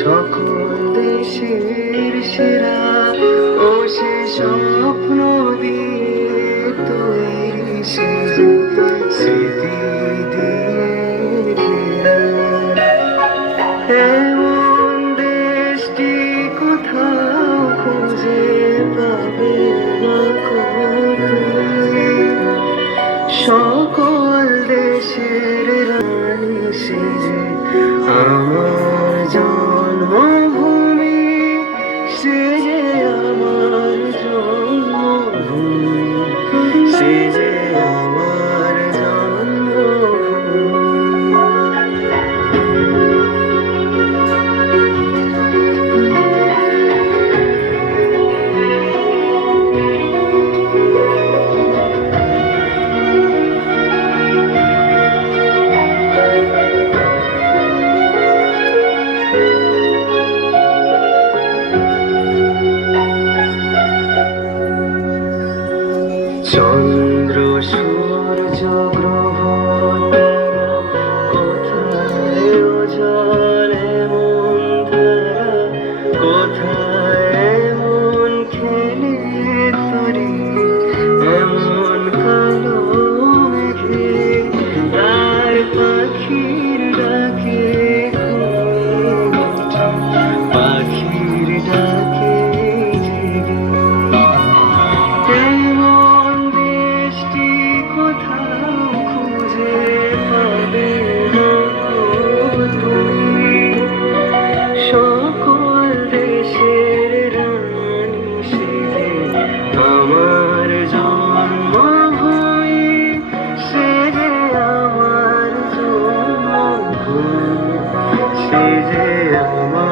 সকল দেশের সেরা ও সে স্বপ্ন দিয়ে তৈরি সে স্মৃতি দিয়ে ঘেরা। এমন দেশটি কোথাও খুঁজে পাবে না কো তুমি। সকল দেশের রানী সে যে আমার জন্মভূমি, সে যে আমার জন্মভূমি, সে যে আমার জন্মভূমি। চন্দ্র সূর্য গ্রহ তারা কোথায় ওজন এমন ধারা, কোথায় এমন খেলে তরি এমন কালো মেঘে আর পাখির ডাকে ঘুমিয়ে ওঠে, পাখির ডাকে জেগে। এমন দেশটি কোথাও খুঁজে পাবে না কো তুমি। সকল দেশের রানী সে যে আমার জন্মভূমি, সে যে আমার জন্মভূমি, সে যে আমার